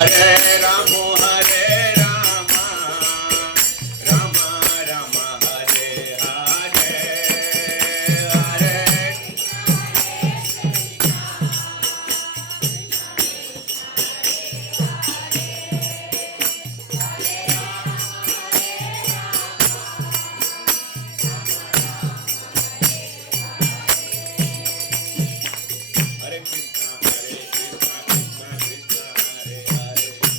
Hare Ramo, Hare Rama, Rama Rama, Hare Hare, Hare. Hare Krishna, Krishna Krishna, Hare Hare.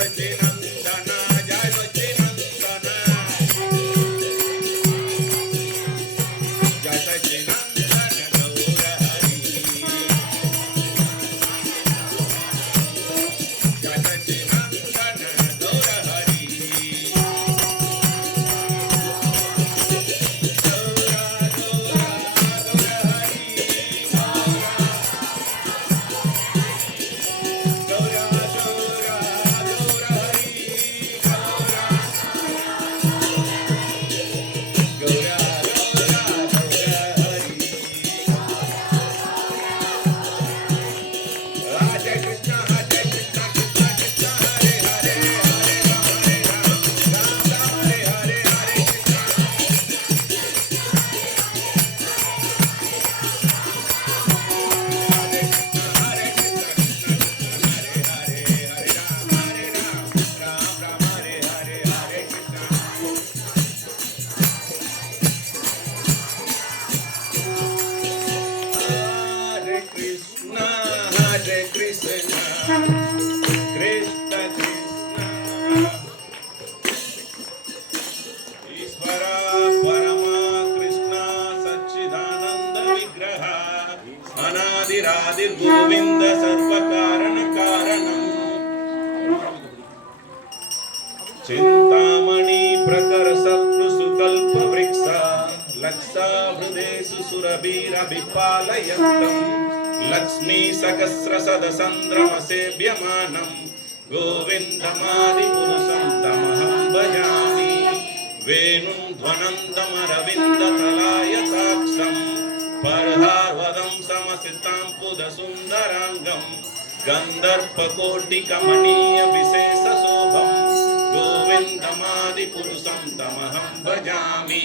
सच्चिनंदन जय सच्चिनंदन जय सच्चिनंदन गौर हरि जय सच्चिनंदन गौर हरि गोविंद सर्व कारण कारणम चिंतामणि प्रकर सत्सुकल्प वृक्ष लक्षा हृदेषु सुरबीर विपालयन्तम लक्ष्मी सकस्र सदसंद्रमसेव्यमानं गोविन्दमादि पुरुषं तमहं भजामि वेणुं ध्वनन्दमरविन्दतलायताक्षं परहार्वदं समसितां पुदसुन्दराङ्गं गन्धर्पकोटिकमनीय विशेषशोभं गोविन्दमादिपुरुषं तमहं भजामि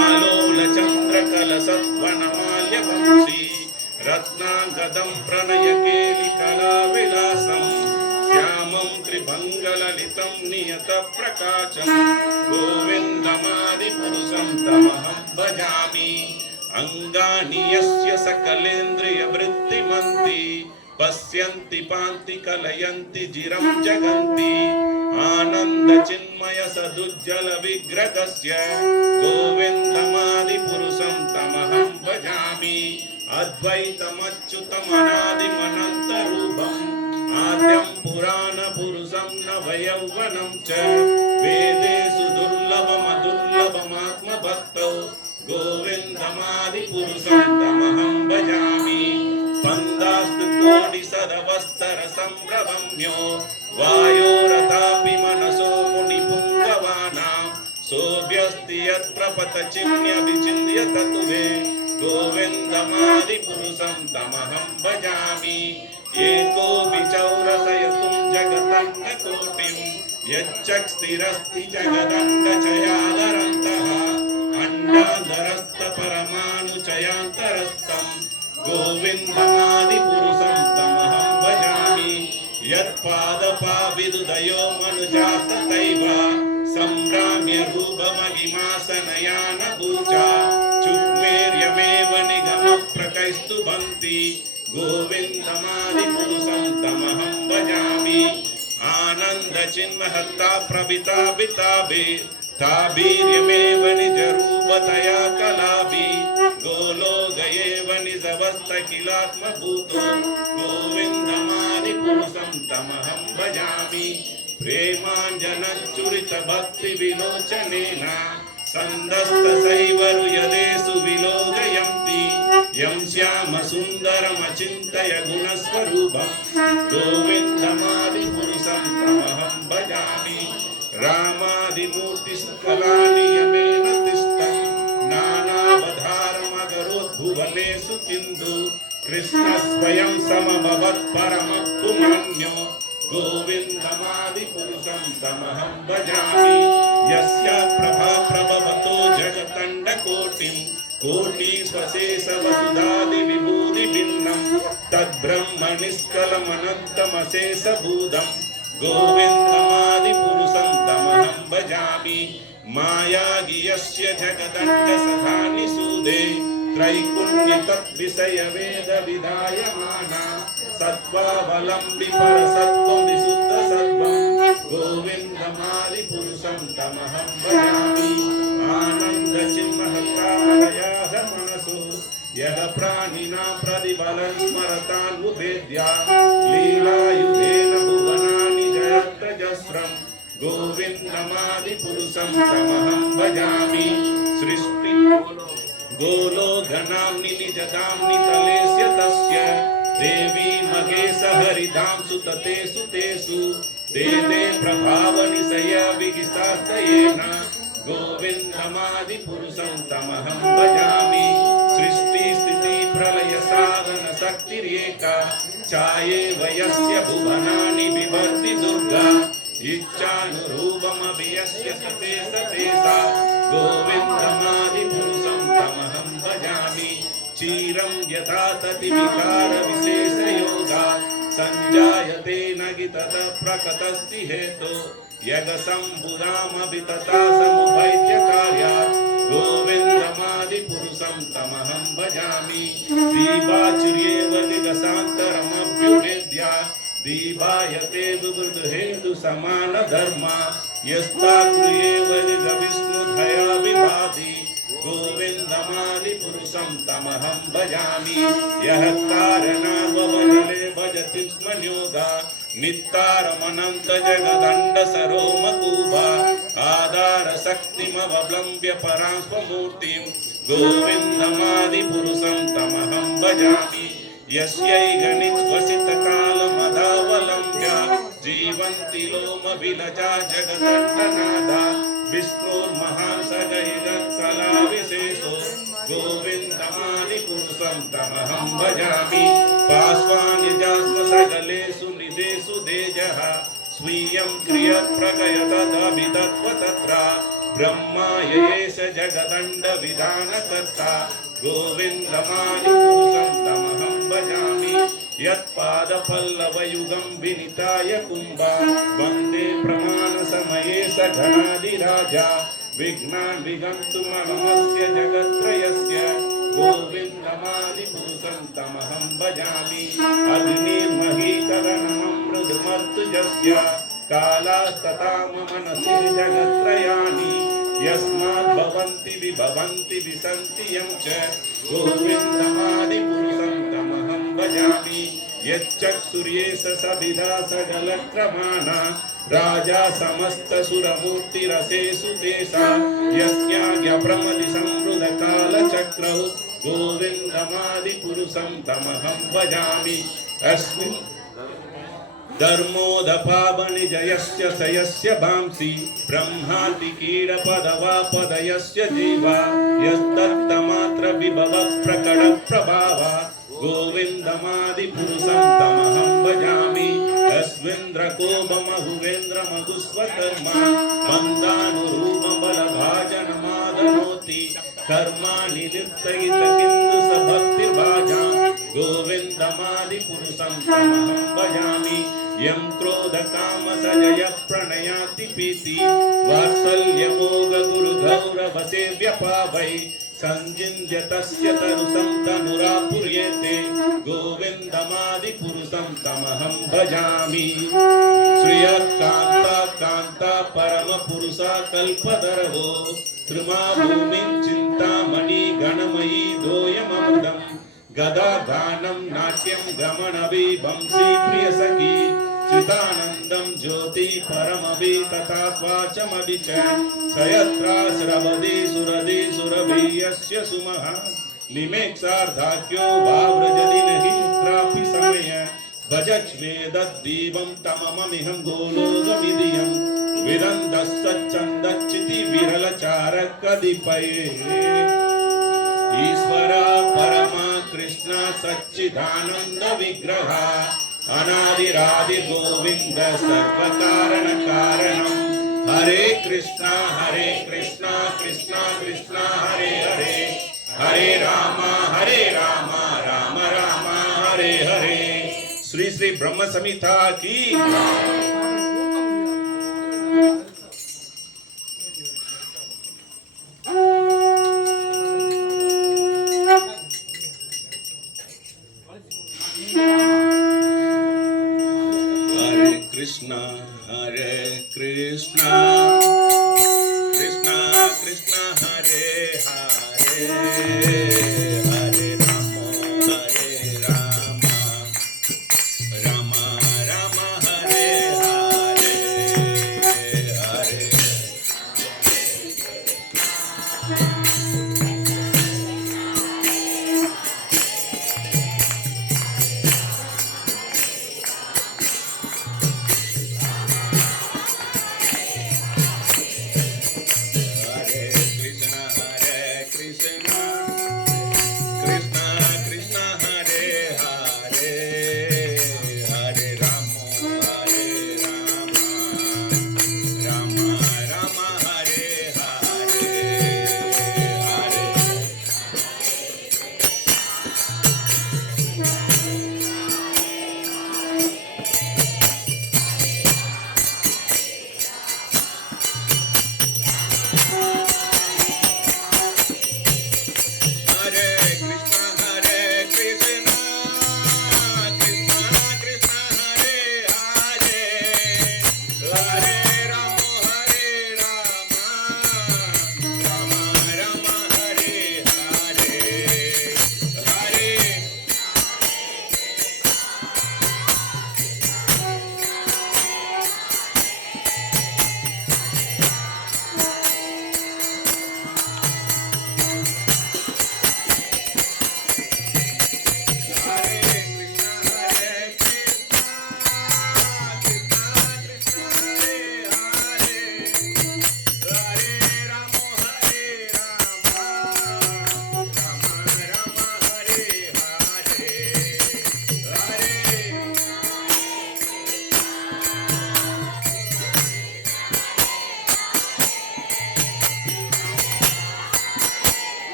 आलोलचन्द्रकलसद्वनमाल्यवंशी रत्नाङ्गदं प्रणयकेलिकलाविलासं श्यामं त्रिभङ्गललितं नियतप्रकाशं गोविन्दमादिपुरुषं तमहं भजामि अंगानि यस्य सकलेन्द्रियवृत्तिमन्ति पश्यन्ति पान्ति कलयन्ति जिरं जगन्ति आनन्दचिन्मय सदुज्जल विग्रहस्य गोविन्दमादिपुरुषं तमहं भजामि अद्वैतमच्युतमनादिमनन्तरूपम् आद्यं पुराणपुरुषं नवयौवनं च वेदेषु दुर्लभमदुर्लभमात्मभक्तौ गोविन्दमादिपुरुषं तमहं भजामि स्पन्दास्तु कोटिसदवस्तरसम्भ्रमम्यो वायोरथापि मनसो मुनिपुङ्गवानां सोऽभ्यस्ति यत्प्रपतचिन्यभिचिन्त्य तत्त्वे गोविन्दमादिपुरुषं तमहं भजामि एको विचौरसयतुं जगदण्डकोटिं यच्चक्स्थिरस्ति जगदण्डचयादरन्तः अंडाधरस्तपरमाणुचयान्तरस्थं गोविन्दमादिपुरुषं तमहं भजामि यत्पादपाविदुदयो मनुजाततैव सम्भ्राम्य रूपमहिमासनयानभूचा चुक्मेर्यमेव निगमप्रकैस्तुभन्ति गोविन्दमादिपुरुषं तमहं भजामि आनन्दचिन्महत्ता प्रभिताभिताभि ताभिर्यमेव निजरूपतया कलाभि गोलोकयेव निजवस्थकिलात्मभूतो गोविन्दमादिपुरुषं तमहं भजामि प्रेमाञ्जनच्चुरितभक्तिविलोचनेन सन्दस्तसैवरुयदेषु विलोकयन्ति यं श्यामसुन्दरमचिन्तय गुणस्वरूपं गोविन्दमादिपुरुषं तमहं भजामि रामादिमूर्तिसुकलानि यमेन तिष्ठन् नानावतारमकरोद्भुवनेषु किन्तु कृष्णस्वयं समभवत् परमः पुमान्यो गोविन्दमादिपुरुषं तमहं भजामि यस्य प्रभा प्रभवतो जगतण्डकोटिं कोटिस्वशेषवसुधादिविभूतिभिन्नं तद्ब्रह्मनिष्कलमनन्तमशेषभूतं गोविन्दमादिपुरुषं तमहं भजामि मायागियस्य जगदण्डसखानि सूदे त्रैपुण्यतद्विषयवेदविधायमाना सत्त्वावलम्बि परसत्त्वं विशुद्धसत्त्वं तमहं भजामि आनन्दचिन्महत्तामलयाः मनसो यः प्राणिनां प्रतिबलं स्मरतान्मुपेद्या लीलायुधेन भुवनानि जयत्यजस्रं गोविन्दमादिपुरुषं तमहं भजामि सृष्टि गोलोकनाम्नि निजदाम्नि तलेस्य तस्य देवी महेश हरिधाम सुततेषु तेषु दे प्रभावनिशय विगितार्थयेन गोविन्दमादिपुरुषं तमहं भजामि सृष्टि स्थिति प्रलय साधन शक्तिरेका चाये वयस्य भुवनानि बिभर्ति दुर्गा इच्छानुरूपमपि यस्य सतेसा गोविन्दमादिपुरुषं तमहं भजामि चीरं यथा तति विकार विशेष योगा संजायते न तत प्रकटस्ति हेतु यगसंबुधामपि तथा समुपैत्य कार्यात् गोविन्दमादिपुरुषं तमहं भजामि दीपाचुर्येव दिगसान्तरमभ्युपेद्या दीपायते विवृद्धहेतु समान धर्मा यस्तात्रेव विष्णुधया विभाति गोविन्दमादिपुरुषं तमहं भजामि यः कारणावजले भजति स्म योगा नित्तारमनन्त जगदण्ड सरोमकूपा आधार शक्तिमवलम्ब्य परां स्वमूर्तिं गोविन्दमादिपुरुषं तमहं भजामि यस्यैगणितवसितकालमदावलम्ब्य जीवन्ति लोमविलजा जगदण्डनादा विष्णुर्महांसगैरत्कलाविशेषो गोविन्दमादिपुरुषं तमहं भजामि पार्श्वान्यजास्मसकलेषु निदेषु तेजः स्वीयं क्रियत्प्रकयतदभितत्व तत्र ब्रह्मा येष जगदण्डविधानकर्ता गोविन्दमादिपुरुषं तमहं भजामि यत्पादपल्लवयुगं विनिताय कुम्भा वन्दे प्रमाणसमये स घनादिराजा विघ्नान् विगन्तुमनमस्य जगत्त्रयस्य गोविन्दमादिपुरुषं तमहं भजामि अग्निर्महीकरणममृतमर्तुजस्य कालास्तथा मम मनसि जगत्त्रयाणि यस्मात् भवन्ति विभवन्ति विसन्ति यं च गोविन्दमादिपुरुषं तमहं भजामि यच्चक्षुर्येष सविधा सकलक्रमाणा राजा समस्तसुरमूर्तिरसेषु तेषा यस्याज्ञप्रमदि संवृतकालचक्रौ गोविन्दमादिपुरुषं तमहं भजामि अस्मिन् धर्मोदपावनिजयस्य सयस्य भांसि ब्रह्माति कीडपदवापदयस्य जीवा यस्तत्तमात्र विभव प्रकट प्रभावा गोविन्दमादिपुरुषं तमहं भजामि अस्विन्द्रकोपमहुवेन्द्रमधुस्वकर्मा मन्दानुरूपबलभाजनमादनोति कर्माणि लिप्तयितकिन्तु स भक्तिर्भाजा गोविन्दमादिपुरुषं तमहं भजामि यं क्रोधकामसजय प्रणयाति पीति वात्सल्यमोघगुरुगौरवसेव्यपावै संजिन्य तस्य तनुसं तनुरापुर्येते गोविन्दमादिपुरुषं तमहं भजामि श्रियकान्ता कान्ता परमपुरुषा कल्पतरवो त्रिमा भूमिं चिन्तामणि गणमयी दोयममृतम् गदा गानं नाट्यं गमनविभंसी प्रियसखी चिदानन्दं ज्योति परमवि तथा वाचमवि च सयत्रा स्रवदि सुरदि सुरभियस्य सुमः निमेक्षार्धाख्यो वाव्रजति नहि यत्रापि समय भजच्वेदद्दीपं तमममिहं गोलोकविधियं विरन्दस्सच्छन्दच्चिति विरलचारकदिपये ईश्वरा परमा कृष्ण सच्चिदानंद विग्रह अनादिरादि गोविंद सर्वकारण कारणम हरे कृष्णा कृष्णा कृष्णा हरे हरे हरे राम राम राम हरे हरे। श्री श्री ब्रह्म संहिता की Krishna कृष्ण हरे हरे हरे राम राम राम हरे हरे हरे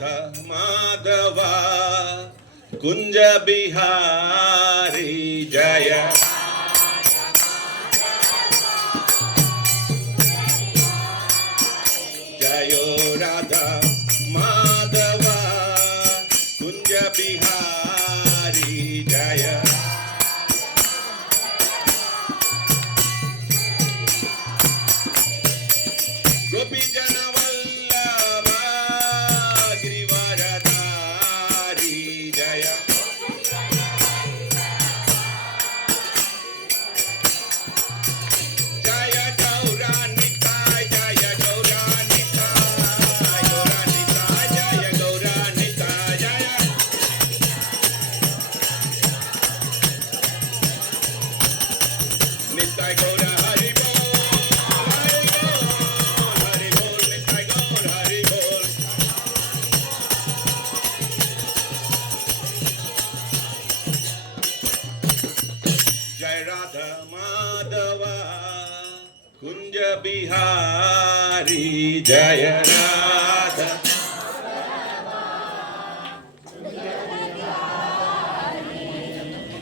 राधा माधवा कुंज बिहारी जय जयो राधा माधवा कुंज बिहारी जय गोपी जन वल्लभा गिरिवरधारी जय जय गौरानिताय जय गौरानिताय गौरानिताय जय गौरानिताय जय निताय गौरा हरि बोल निताय गौर हरि बोल जय राधा माधवा कुंज बिहारी जय राधा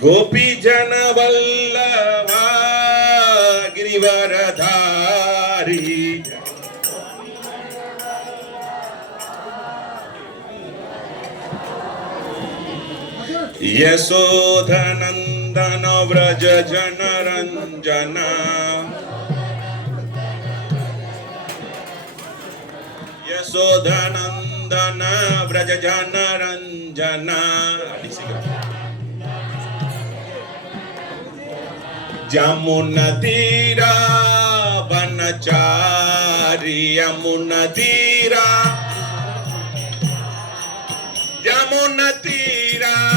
गोपी जन वल्लभा गिरिवरधारी यशोधनंदन व्रज जनरंजन यशोधनंदन व्रज जनरंजन जमुन तीरा वनचारी यमुन तीरा